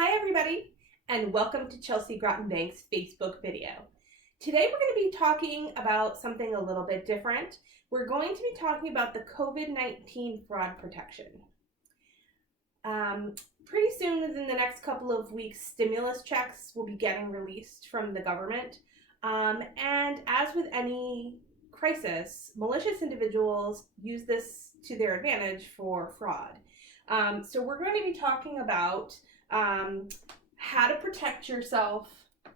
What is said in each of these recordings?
Hi everybody, and welcome to Chelsea Groton Bank's Facebook video. Today we're going to be talking about something a little bit different. We're going to be talking about the COVID-19 fraud protection. Pretty soon, within the next couple of weeks, stimulus checks will be getting released from the government. And as with any crisis, malicious individuals use this to their advantage for fraud. So we're going to be talking about how to protect yourself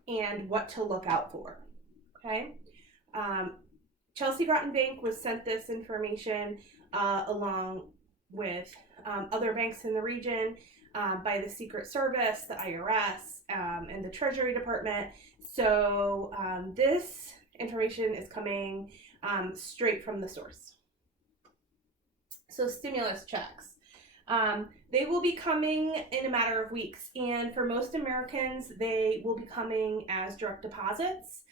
and what to look out for. Okay. Chelsea Groton Bank was sent this information along with other banks in the region by the Secret Service, the IRS, and the Treasury Department. So this information is coming straight from the source. So stimulus checks. They will be coming in a matter of weeks, and for most Americans, they will be coming as direct deposits.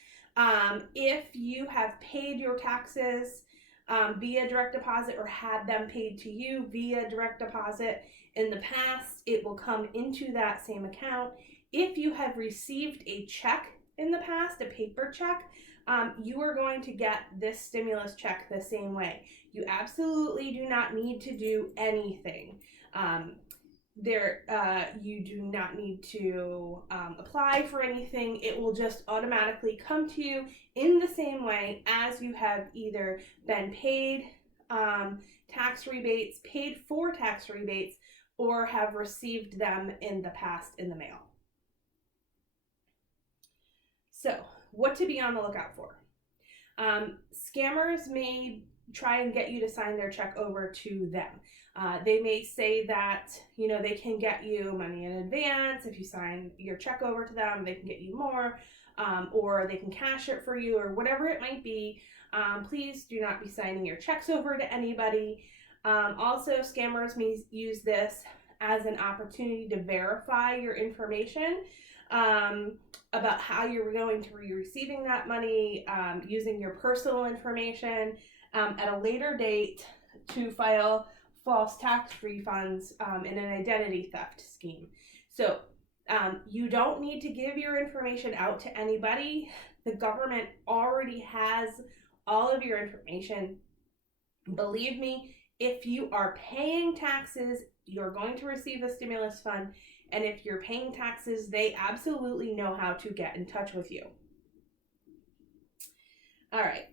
If you have paid your taxes via direct deposit or had them paid to you via direct deposit in the past, it will come into that same account. If you have received a check in the past, a paper check, you are going to get this stimulus check the same way. You absolutely do not need to do anything. You do not need to apply for anything. It will just automatically come to you in the same way as you have either been paid tax rebates, paid for tax rebates, or have received them in the past in the mail. So, what to be on the lookout for? Scammers may try and get you to sign their check over to them. They may say that, they can get you money in advance. If you sign your check over to them, they can get you more, or they can cash it for you, or whatever it might be. Please do not be signing your checks over to anybody. Also, scammers may use this as an opportunity to verify your information about how you're going to be receiving that money, using your personal information at a later date to file false tax refunds in an identity theft scheme. So you don't need to give your information out to anybody. The government already has all of your information. Believe me, if you are paying taxes, you're going to receive a stimulus fund. And if you're paying taxes, they absolutely know how to get in touch with you. All right.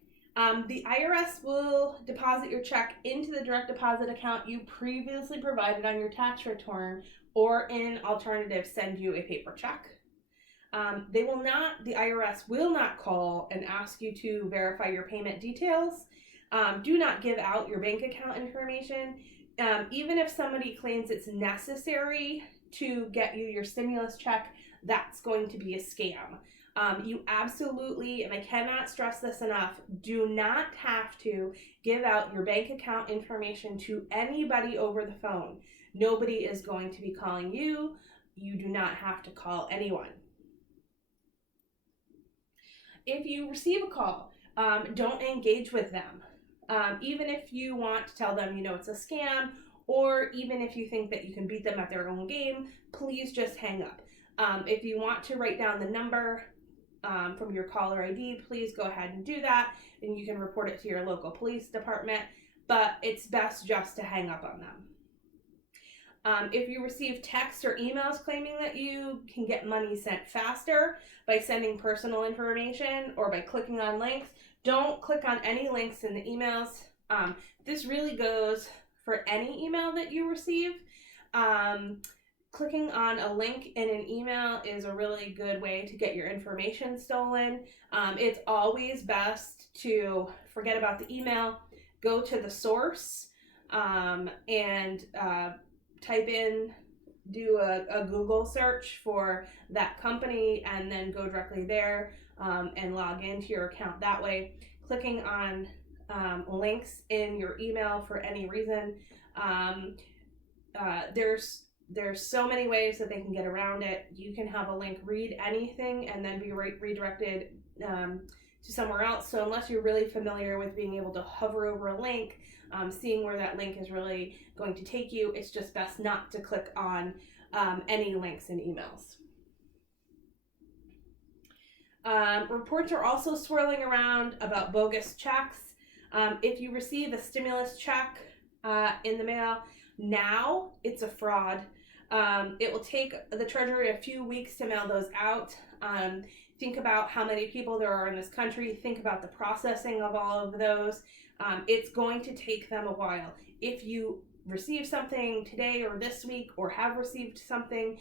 The IRS will deposit your check into the direct deposit account you previously provided on your tax return, or in alternative, send you a paper check. The IRS will not call and ask you to verify your payment details. Do not give out your bank account information. Even if somebody claims it's necessary to get you your stimulus check, that's going to be a scam. You absolutely, and I cannot stress this enough, do not have to give out your bank account information to anybody over the phone. Nobody is going to be calling you. You do not have to call anyone. If you receive a call, don't engage with them. Even if you want to tell them, it's a scam, or even if you think that you can beat them at their own game, please just hang up. If you want to write down the number from your caller ID, please go ahead and do that, and you can report it to your local police department, but it's best just to hang up on them. If you receive texts or emails claiming that you can get money sent faster by sending personal information or by clicking on links, don't click on any links in the emails. This really goes for any email that you receive. Clicking on a link in an email is a really good way to get your information stolen. It's always best to forget about the email, go to the source, and type in, do a Google search for that company, and then go directly there and log into your account that way. Clicking on links in your email for any reason. There's so many ways that they can get around it. You can have a link read anything and then be redirected to somewhere else. So unless you're really familiar with being able to hover over a link, seeing where that link is really going to take you, it's just best not to click on any links in emails. Reports are also swirling around about bogus checks. If you receive a stimulus check in the mail, now it's a fraud. It will take the Treasury a few weeks to mail those out. Think about how many people there are in this country. Think about the processing of all of those. It's going to take them a while. If you receive something today or this week or have received something,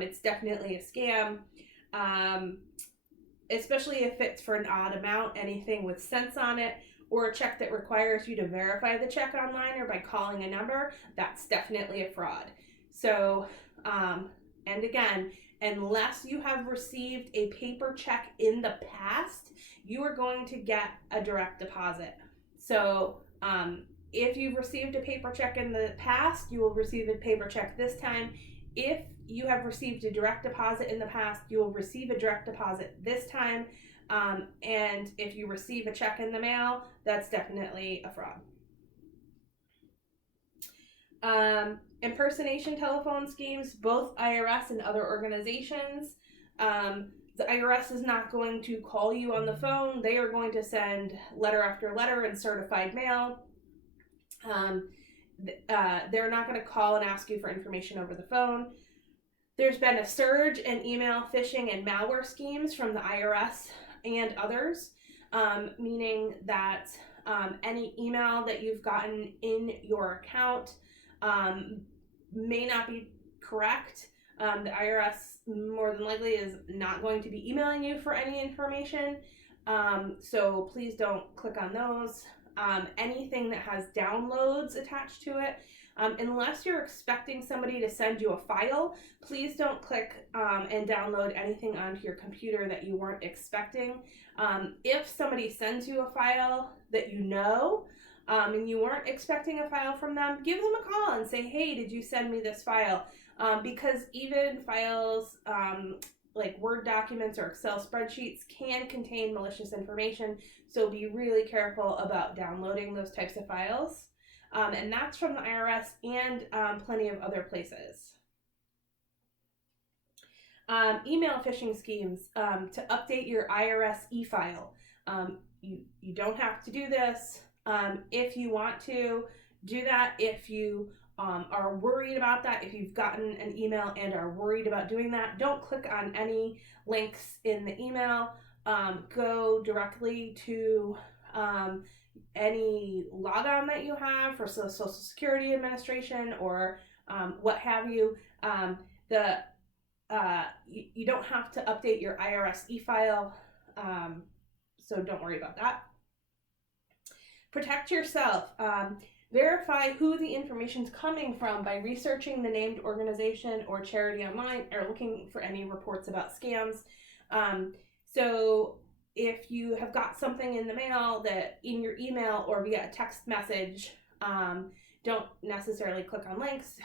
it's definitely a scam. Especially if it's for an odd amount, anything with cents on it, or a check that requires you to verify the check online or by calling a number, that's definitely a fraud. So, and again, unless you have received a paper check in the past, you are going to get a direct deposit. So, if you've received a paper check in the past, you will receive a paper check this time. If you have received a direct deposit in the past, you will receive a direct deposit this time. And if you receive a check in the mail, that's definitely a fraud. Impersonation telephone schemes, both IRS and other organizations. The IRS is not going to call you on the phone. They are going to send letter after letter in certified mail. They're not going to call and ask you for information over the phone. There's been a surge in email phishing and malware schemes from the IRS and others, meaning that any email that you've gotten in your account may not be correct. The IRS more than likely is not going to be emailing you for any information, so please don't click on those. Anything that has downloads attached to it, unless you're expecting somebody to send you a file, please don't click and download anything onto your computer that you weren't expecting. If somebody sends you a file that you know and you weren't expecting a file from them, give them a call and say, hey, did you send me this file? Because even files like Word documents or Excel spreadsheets can contain malicious information, so be really careful about downloading those types of files. And that's from the IRS and plenty of other places. Email phishing schemes to update your IRS e-file. You don't have to do this. If you want to do that, if you are worried about that, if you've gotten an email and are worried about doing that, don't click on any links in the email. Go directly to any logon that you have for Social Security Administration or what have you. You don't have to update your IRS e-file, so don't worry about that. Protect yourself. Verify who the information's coming from by researching the named organization or charity online or looking for any reports about scams. So if you have got something in the mail that in your email or via a text message, don't necessarily click on links.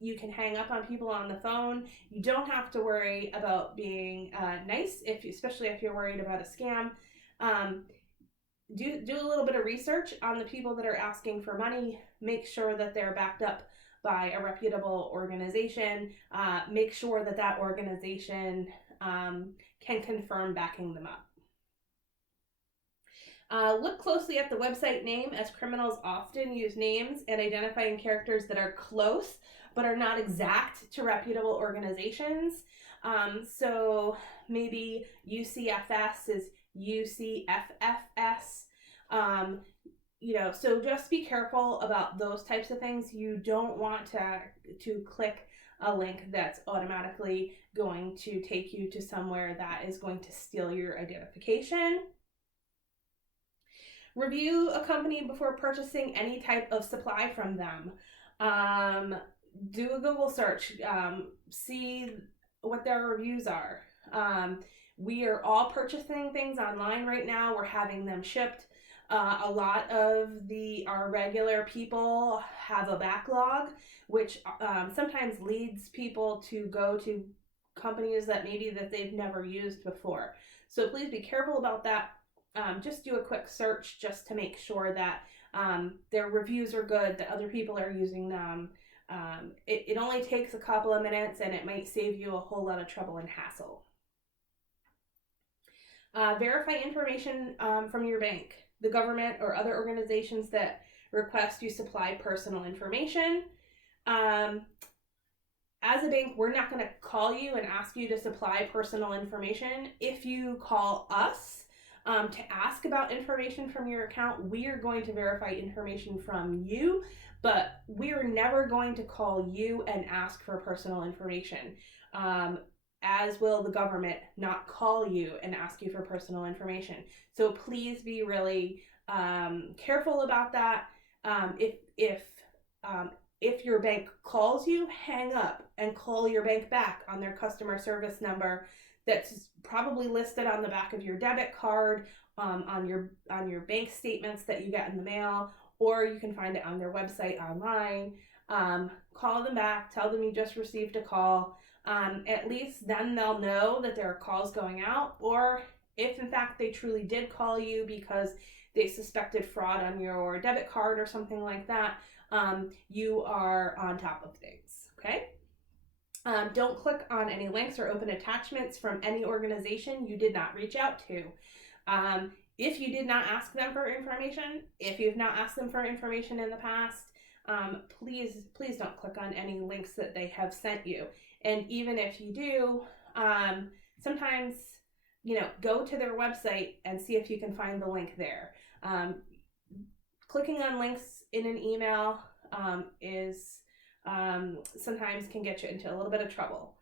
You can hang up on people on the phone. You don't have to worry about being nice, especially if you're worried about a scam. Do a little bit of research on the people that are asking for money. Make sure that they're backed up by a reputable organization. Make sure that that organization can confirm backing them up. Look closely at the website name, as criminals often use names and identifying characters that are close but are not exact to reputable organizations. So maybe UCFS is UCFFS. So just be careful about those types of things. You don't want to click a link that's automatically going to take you to somewhere that is going to steal your identification. Review a company before purchasing any type of supply from them. Do a Google search. See what their reviews are. We are all purchasing things online right now. We're having them shipped. A lot of our regular people have a backlog, which sometimes leads people to go to companies that they've never used before. So please be careful about that. just do a quick search just to make sure that their reviews are good, that other people are using them. It only takes a couple of minutes, and it might save you a whole lot of trouble and hassle. Verify information from your bank, the government, or other organizations that request you supply personal information. As a bank, we're not going to call you and ask you to supply personal information. If you call us to ask about information from your account, we are going to verify information from you, but we are never going to call you and ask for personal information. As will the government not call you and ask you for personal information. So please be really careful about that. If your bank calls you, hang up and call your bank back on their customer service number that's probably listed on the back of your debit card, on your bank statements that you get in the mail, or you can find it on their website online. Call them back, tell them you just received a call. At least then they'll know that there are calls going out, or if in fact they truly did call you because they suspected fraud on your debit card or something like that, you are on top of things, okay? Don't click on any links or open attachments from any organization you did not reach out to. If you did not ask them for information, if you've not asked them for information in the past, please don't click on any links that they have sent you. And even if you do, sometimes, go to their website and see if you can find the link there. Clicking on links in an email is sometimes can get you into a little bit of trouble.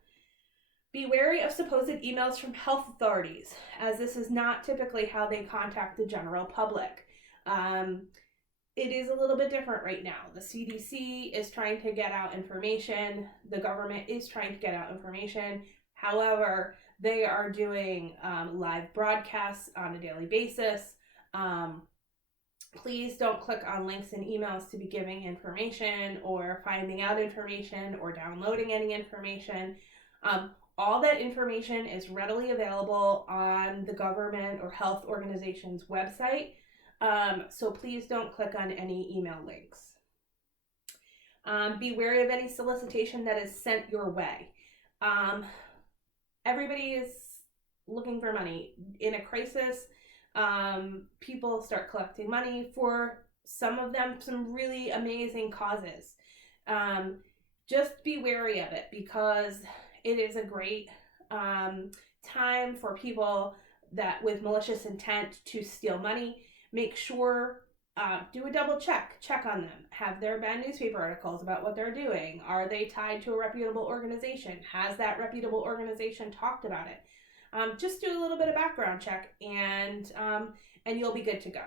Be wary of supposed emails from health authorities, as this is not typically how they contact the general public. It is a little bit different right now. The CDC is trying to get out information. The government is trying to get out information. However, they are doing live broadcasts on a daily basis. Please don't click on links and emails to be giving information or finding out information or downloading any information. All that information is readily available on the government or health organization's website. So please don't click on any email links. Be wary of any solicitation that is sent your way. Everybody is looking for money. In a crisis, people start collecting money for some of them, some really amazing causes. Just be wary of it, because it is a great time for people that with malicious intent to steal money. Make sure, do a double check on them. Have there been newspaper articles about what they're doing? Are they tied to a reputable organization? Has that reputable organization talked about it? Just do a little bit of background check, and you'll be good to go.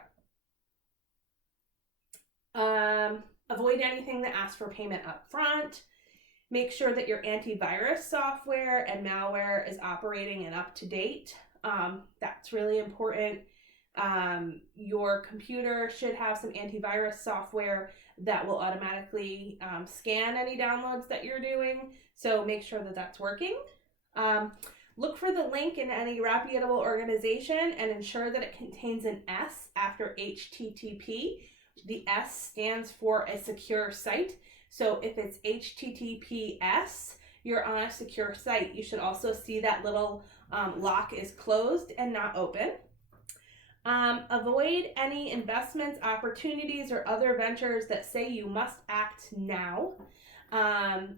Avoid anything that asks for payment up front. Make sure that your antivirus software and malware is operating and up to date. That's really important. Your computer should have some antivirus software that will automatically scan any downloads that you're doing. So make sure that that's working. Look for the link in any reputable organization and ensure that it contains an S after HTTP. The S stands for a secure site. So if it's HTTPS, you're on a secure site. You should also see that little lock is closed and not open. Avoid any investments, opportunities, or other ventures that say you must act now.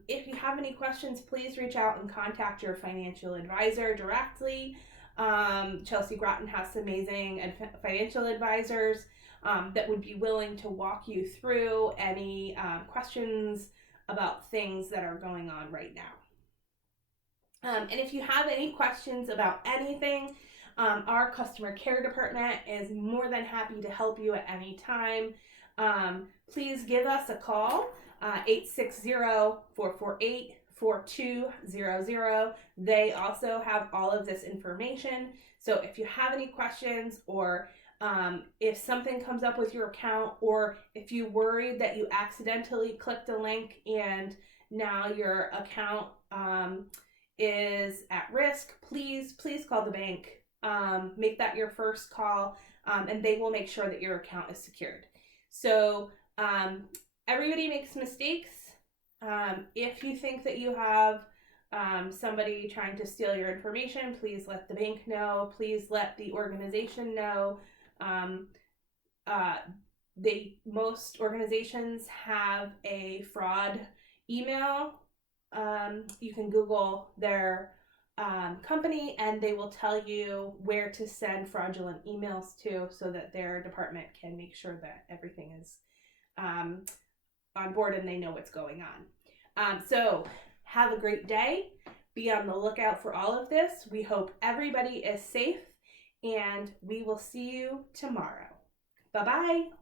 If you have any questions, please reach out and contact your financial advisor directly. Chelsea Groton has some amazing financial advisors that would be willing to walk you through any questions about things that are going on right now. And if you have any questions about anything, our customer care department is more than happy to help you at any time. Please give us a call, 860-448-4200. They also have all of this information. So if you have any questions, or if something comes up with your account, or if you worried that you accidentally clicked a link and now your account is at risk, please call the bank. Make that your first call. and they will make sure that your account is secured. So everybody makes mistakes. If you think that you have somebody trying to steal your information, please let the bank know. Please let the organization know. Most organizations have a fraud email. You can Google their company and they will tell you where to send fraudulent emails to so that their department can make sure that everything is on board and they know what's going on. So have a great day. Be on the lookout for all of this. We hope everybody is safe and we will see you tomorrow. Bye-bye.